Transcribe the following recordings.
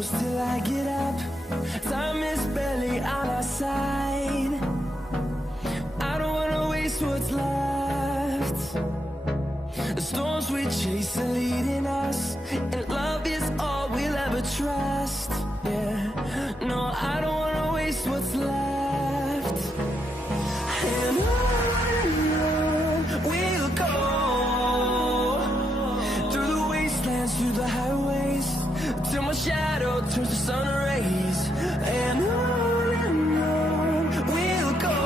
close till I get up. Time is barely on our side. I don't wanna waste what's left. The storms we chase are leading us, and love is all we'll ever trust. Yeah, no, I don't wanna waste what's left. And on we'll go, through the wastelands, through the highways, till my shadow turns to sun rays. And on we'll go,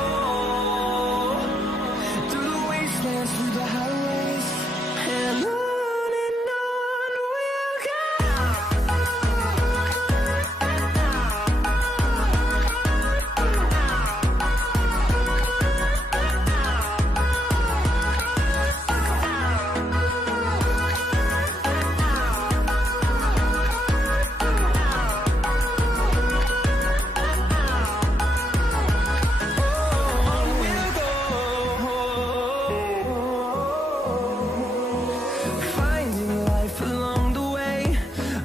through the wastelands, through the highways, and on we'll go. Finding life along the way,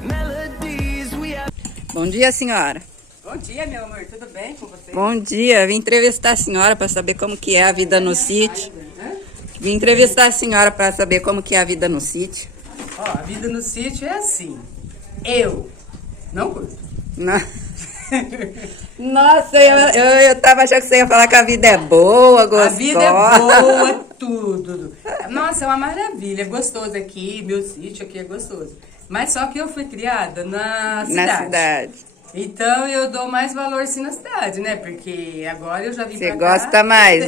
melodies we have. Bom dia, senhora. Bom dia, meu amor, tudo bem com você? Bom dia. Vim entrevistar a senhora para saber como que é a vida no sítio. Vim entrevistar a senhora para saber como que é a vida no sítio. Ó, a vida no sítio é assim. Eu não curto. Na- Nossa, eu tava achando que você ia falar que a vida é boa, gostosa. A vida é boa, tudo. Nossa, é uma maravilha, é gostoso aqui, meu sítio aqui é gostoso. Mas só que eu fui criada na cidade. Na cidade. Então eu dou mais valor sim na cidade, né? Porque agora eu já vim Você pra cá. gosta mais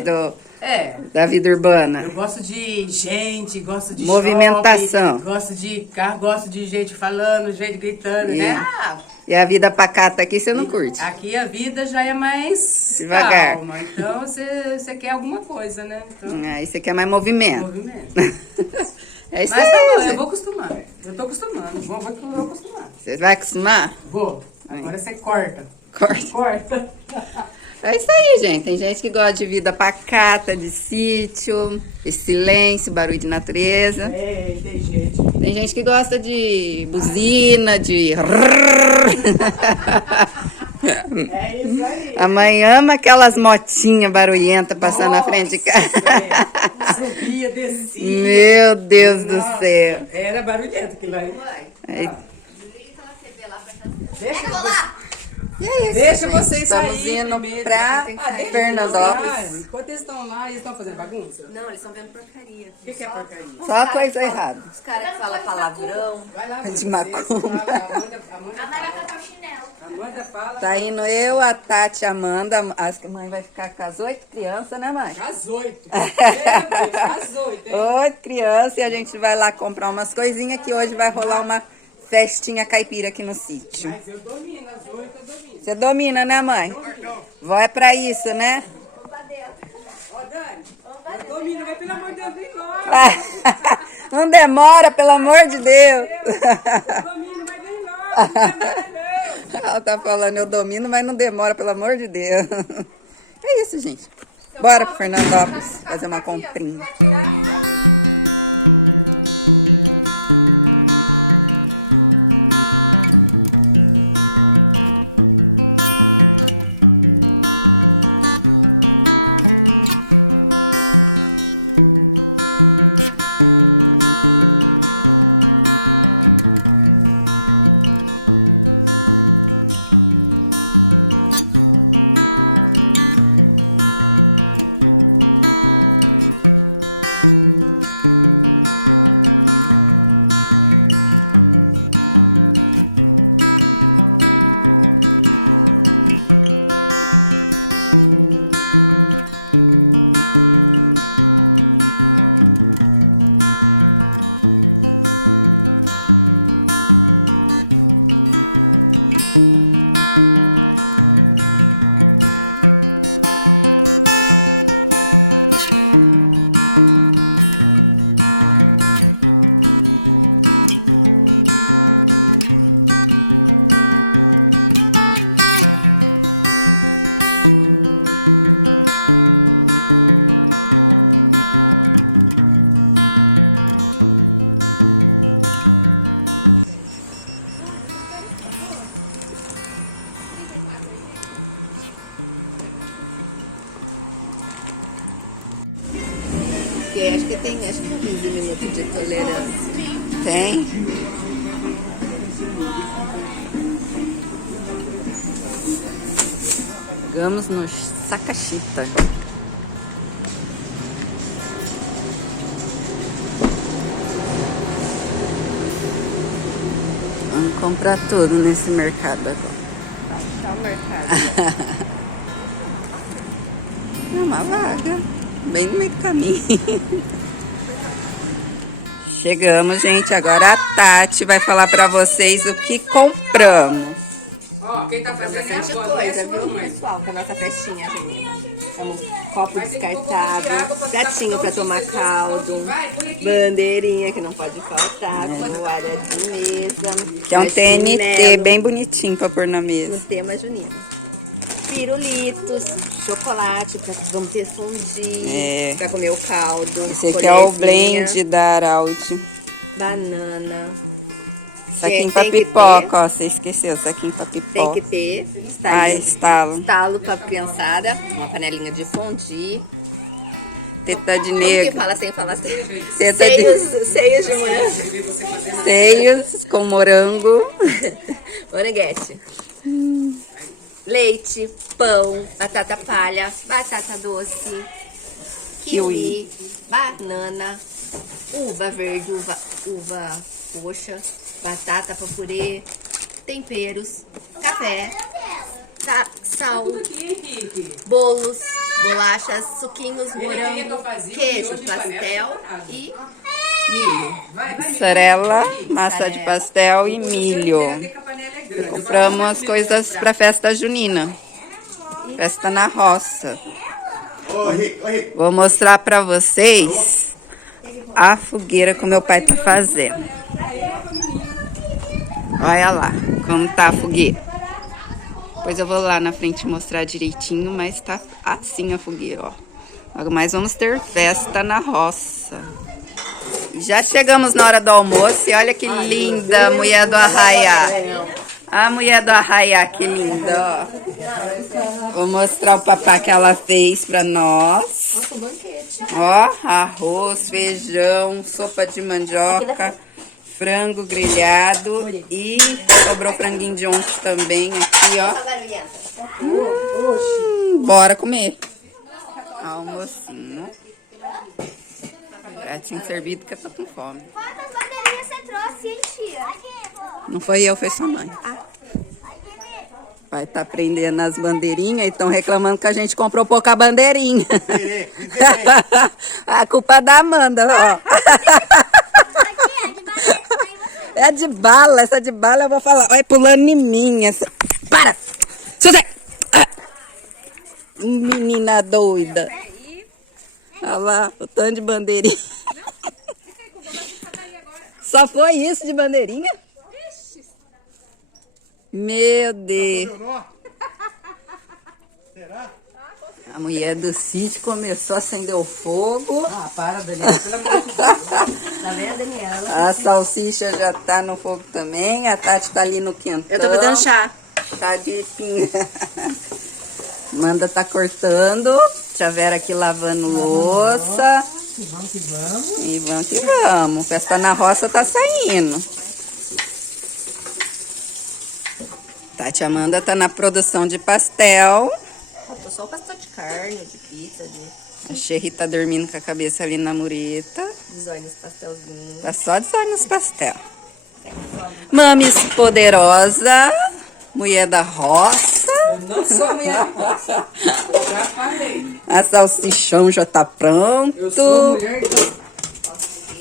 É. da vida urbana? Eu gosto de gente, gosto de Movimentação. shopping, gosto de carro, gosto de gente falando, gente gritando, E- né? Ah, E a vida pacata aqui você não curte? aqui a vida já é mais Devagar. calma, então você quer alguma coisa, né? Então, Aí você quer mais movimento. movimento. É isso Mas aí, tá bom, eu gente. vou acostumar. Eu tô acostumando, vou acostumar. Você vai acostumar? Vou. Agora você corta. Corta. Corta. É isso aí, gente. Tem gente que gosta de vida pacata, de sítio, de silêncio, barulho de natureza. É, tem gente. Tem gente que gosta de buzina, de... É isso aí. A mãe ama aquelas motinhas barulhentas passando na frente de casa. Nossa, subia, descia. Meu Deus do Nossa, céu. Era barulhento aquilo aí. É, Deixa, E é isso, Deixa gente. vocês Estamos saírem indo primeiro. pra deixa Fernandópolis. eles lá. Enquanto eles estão lá, eles estão fazendo bagunça? Não, eles estão vendo porcaria. O que é porcaria? Só coisa errada. Os caras que falam palavrão. Vai lá, De você, macumba. você fala, a Amanda vai catar o chinelo. Amanda fala. Tá indo eu, a Tati, a Amanda. A mãe vai ficar com as 8 crianças, né, mãe? Às 8. Às 8, hein? 8 crianças, e a gente vai lá comprar umas coisinhas que hoje vai rolar uma festinha caipira aqui no sítio. Mas eu domino, às 8 eu domino. Você domina, né, mãe? Vó é pra isso, né? Ó, Dani, eu domino, mas pelo amor de Deus, vem logo. Não demora, pelo amor de Deus. Eu domino, mas vem logo. Não demora, não. Ela tá falando, eu domino, mas não demora, pelo amor de Deus. É isso, gente. Bora pro Fernandópolis fazer uma comprinha. porque acho que tem 15 minutos de tolerância. Tem? Chegamos no Sakashita. Vamos comprar tudo nesse mercado agora. Baixar o mercado. É uma vaga, bem no meio do caminho. Chegamos, gente. Agora a Tati vai falar pra vocês o que compramos. Ó, quem tá fazendo é a Bastante avó, coisa, não é sua viu, mãe. pessoal, com a nossa festinha junina. Copo Mas tem que pôr um pouco de água descartável, pra gatinho ficar pra tomar soltinho, caldo, vai, põe aqui. bandeirinha que não pode faltar, toalha de mesa, Que é um TNT marshmallow bem bonitinho pra pôr na no mesa. tema junino. Pirulitos, chocolate, vamos ter fondue, pra comer o caldo. Esse aqui é o colherzinha, blend da Araldi. banana. Saquinho pra Tem que pipoca, ó. Você esqueceu, saquinho pra Tem pipoca. que ter Ah, estalo. estalo pra criançada, uma panelinha de fondue. Teta de Como que negro. fala sem falar assim? Teta de Seios de morango. seios com morango. Moranguete. Leite, pão, batata palha, batata doce, kiwi, banana, uva verde, uva roxa, batata pra purê, temperos, café, sal, bolos, bolachas, suquinhos, morango, queijo, pastel e milho. Mussarela, massa de pastel e milho. Compramos as coisas pra festa junina. Festa na roça. Vou mostrar pra vocês a fogueira que o meu pai tá fazendo. Olha lá como tá a fogueira. Depois eu vou lá na frente mostrar direitinho, mas tá assim a fogueira, ó. Logo mais vamos ter festa na roça. Já chegamos na hora do almoço e olha que linda a mulher do Arraiá. A mulher do Arraiá, que linda, ó. Vou mostrar o papá que ela fez pra nós. Nossa, um banquete. Ó, arroz, feijão, sopa de mandioca, frango grelhado e sobrou franguinho de ontem também aqui, ó. Bora comer. Almocinho. Pratinho servido que eu tô com fome. Quantas bandeirinhas você trouxe, hein, tia? Não foi eu, foi sua mãe. Vai tá prendendo as bandeirinhas e estão reclamando que a gente comprou pouca bandeirinha. A culpa é da Amanda, ó. É de bala, essa de bala eu vou falar. Olha, pulando em mim. Essa... Para! Ah. Menina doida. Olha lá, o tanto de bandeirinha. Só foi isso de bandeirinha? Meu Deus. Será? A mulher do sítio começou a acender o fogo. Ah, para, Daniela, pelo amor de Deus. Tá vendo, Daniela? A salsicha já tá no fogo também. A Tati tá ali no quentão. Eu tô fazendo chá. Chá de pinga. Manda tá cortando. Tia Vera aqui lavando louça. Vamos que vamos. E vamos que vamos. Festa na roça tá saindo. Tati Amanda tá na produção de pastel. Faltou só o pastel de carne, de pizza, A Xerri tá dormindo com a cabeça ali na mureta. de zóio nos pastelzinhos. Tá só de olho nos pastel. Mames poderosa. Mulher da roça. Não sou mulher da roça. Já falei. A salsichão já tá pronto. Eu sou mulher de...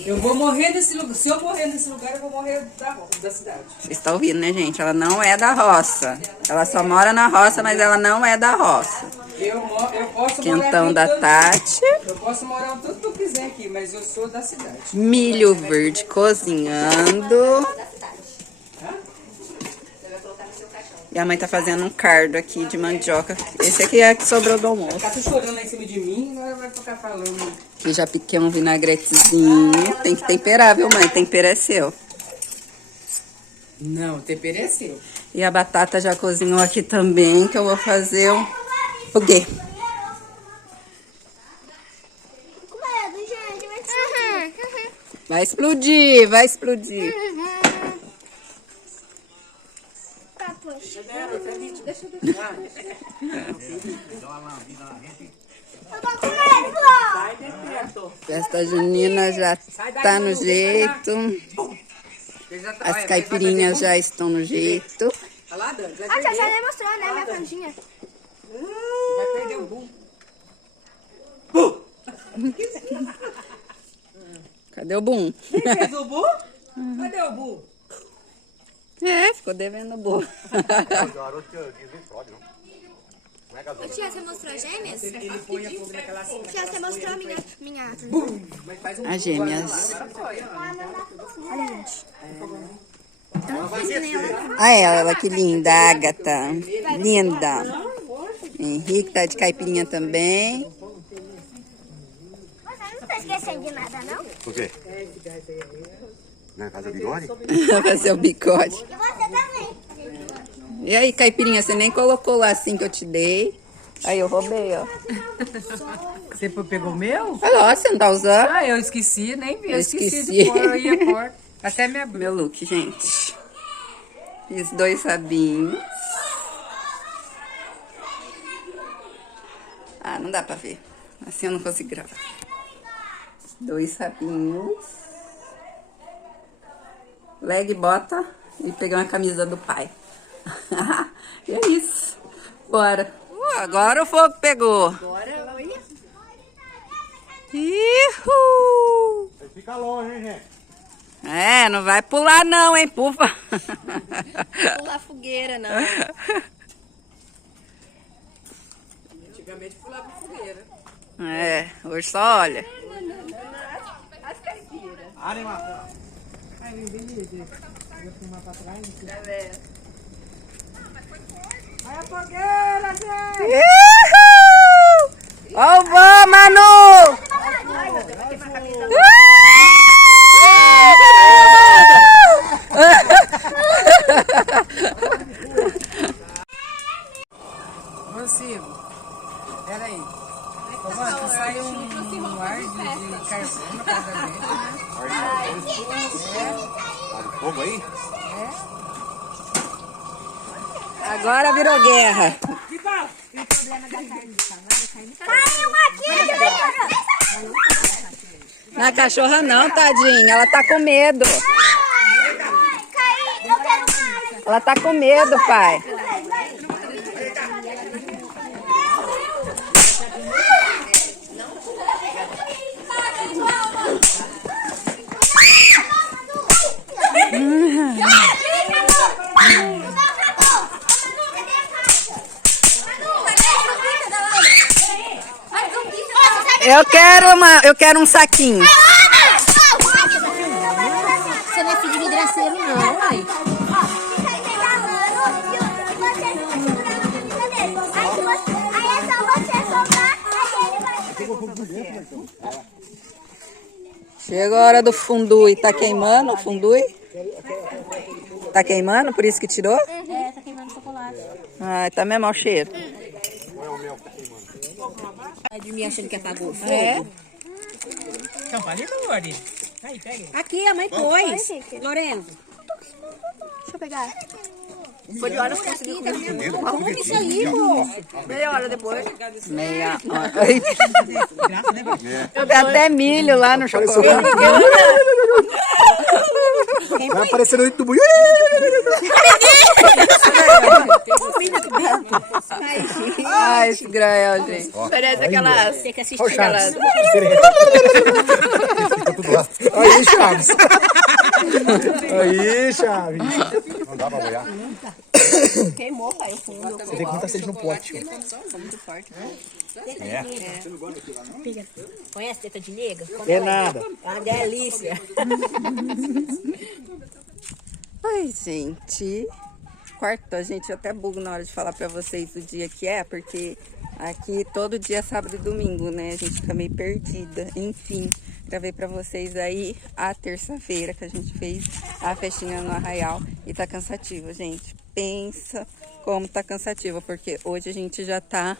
Eu vou morrer nesse lugar. Se eu morrer nesse lugar, eu vou morrer da cidade. Vocês estão ouvindo, né, gente? Ela não é da roça. Ela só mora na roça, mas ela não é da roça. Eu posso Quentão morar da aqui o tanto- Tati. Eu posso morar o tanto que eu quiser aqui, mas eu sou da cidade. Milho verde cozinhando. E a mãe tá fazendo um cardo aqui de mandioca. Esse aqui é que sobrou do almoço. Tá chorando lá em cima de mim, agora vai ficar falando. Aqui já piquei um vinagretezinho. Tem que temperar, viu, mãe? Tempero é seu. Não, o tempero é seu. E a batata já cozinhou aqui também, que eu vou fazer um foguê. Comedo, gente, mas Vai explodir, vai explodir. Tá, poxa. Eu tô com medo, vó. Festa junina já tá no jeito. As caipirinhas já estão no jeito. Ah, já nem mostrou, né, minha franjinha. Vai perder o boom. Cadê o Bum? Fez o bu? Cadê o bu? É, ficou devendo o Bu. Tia, você mostrou as gêmeas? Ele põe a fogo naquela cena. Tia, você mostrou minha... Mas faz um As gêmeas. Olha, gente. Eu não fiz nem ela. Ah, ela que linda, Agatha. Linda. Henrique tá de caipirinha também. Você não tá esquecendo de nada, não? Por quê? Vai fazer o bigode? Vai fazer o bigode. E você também. E aí, caipirinha, você nem colocou lá assim que eu te dei. Aí eu roubei, ó. Você pegou o meu? Olha lá, você não tá usando? Ah, eu esqueci, nem vi. Eu esqueci esqueci. de pôr, eu ia pôr. Até me abriu. Meu look, gente. Fiz 2 rabinhos. Ah, não dá pra ver. Assim eu não consigo gravar. 2 rabinhos. Leg, bota e peguei uma camisa do pai. E é isso. Bora. Agora o fogo pegou. Agora, olha. Ihu! Fica longe, hein, gente? É, não vai pular não, hein, pufa. Pular fogueira, não. Antigamente pulava fogueira. É, hoje só olha. As caipiras. Animação. Ai, beleza. Vou filmar pra trás. Ai, a fogueira, gente! Ihu! Ó o vó, Manu! Consigo. Peraí. Ô, vó, tu saiu um ar de carbono pra Fogo aí? Agora virou guerra. Caiu aqui, Na cachorra não, tadinha. Ela tá com medo. Caiu, eu quero mais. Ela tá com medo, pai. Eu quero um saquinho. Você não é filho de vidraceiro, não, uai. Fica aí da mano e você fica segurando a camisa dele. Aí é só você soltar, aí ele vai... Chegou a hora do fundui. Tá queimando o fundui? Tá queimando, por isso que tirou? É, tá queimando chocolate. Ai, tá mesmo ao cheiro. Vai dormir achando que apagou o fogo. É? Campanita, Lori? Aí, pega aí. Aqui, a mãe pôs. Lorenzo. Deixa eu pegar. Foi de horas que eu consegui comer. Come isso aí, pô. Meia hora depois. Meia hora. Eu dei até milho lá no chocolate. Vai aparecer no YouTube. Ai, esse grael, gente. Parece aquelas... Tem que assistir aquelas. Fica tudo lá. Aí, Chaves. Aí, Chaves. Não dá pra olhar. Queimou, pai, o fundo. Você tem que botar seja no pote. Muito forte. Teta É. de nega. Pega. Conhece teta de nega? É nada. É uma delícia. Oi, gente. Quarto, gente, eu até bugo na hora de falar pra vocês o dia que é, porque aqui todo dia é sábado e domingo, né? A gente fica meio perdida. Enfim, gravei pra vocês aí a terça-feira que a gente fez a festinha no Arraial e tá cansativo, gente. Pensa como tá cansativo, porque hoje a gente já tá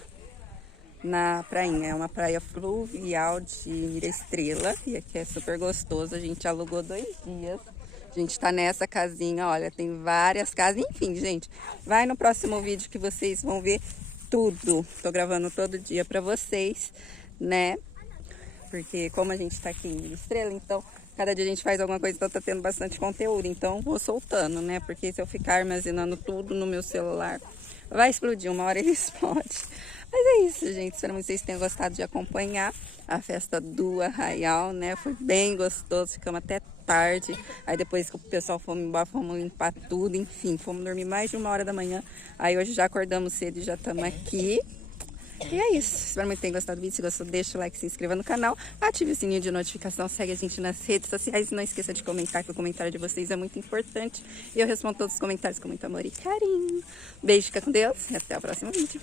na prainha. É uma praia fluvial de Mira Estrela e aqui é super gostoso. A gente alugou 2 dias. A gente tá nessa casinha, olha, tem várias casas. Enfim, gente, vai no próximo vídeo que vocês vão ver tudo. Tô gravando todo dia pra vocês, né? Porque como a gente tá aqui em Mira Estrela, então cada dia a gente faz alguma coisa, então tá tendo bastante conteúdo. Então vou soltando, né? Porque se eu ficar armazenando tudo no meu celular, vai explodir, uma hora ele explode. Mas é isso, gente. Espero que vocês tenham gostado de acompanhar a festa do Arraial, né? Foi bem gostoso, ficamos até tarde. Aí depois que o pessoal fomos embora, fomos limpar tudo, enfim, fomos dormir mais de 1h da manhã. Aí hoje já acordamos cedo e já estamos aqui. E é isso. Espero que tenham gostado do vídeo. Se gostou, deixa o like, se inscreva no canal, ative o sininho de notificação, segue a gente nas redes sociais. Não esqueça de comentar, que o comentário de vocês é muito importante. E eu respondo todos os comentários com muito amor e carinho. Beijo, fica com Deus e até o próximo vídeo.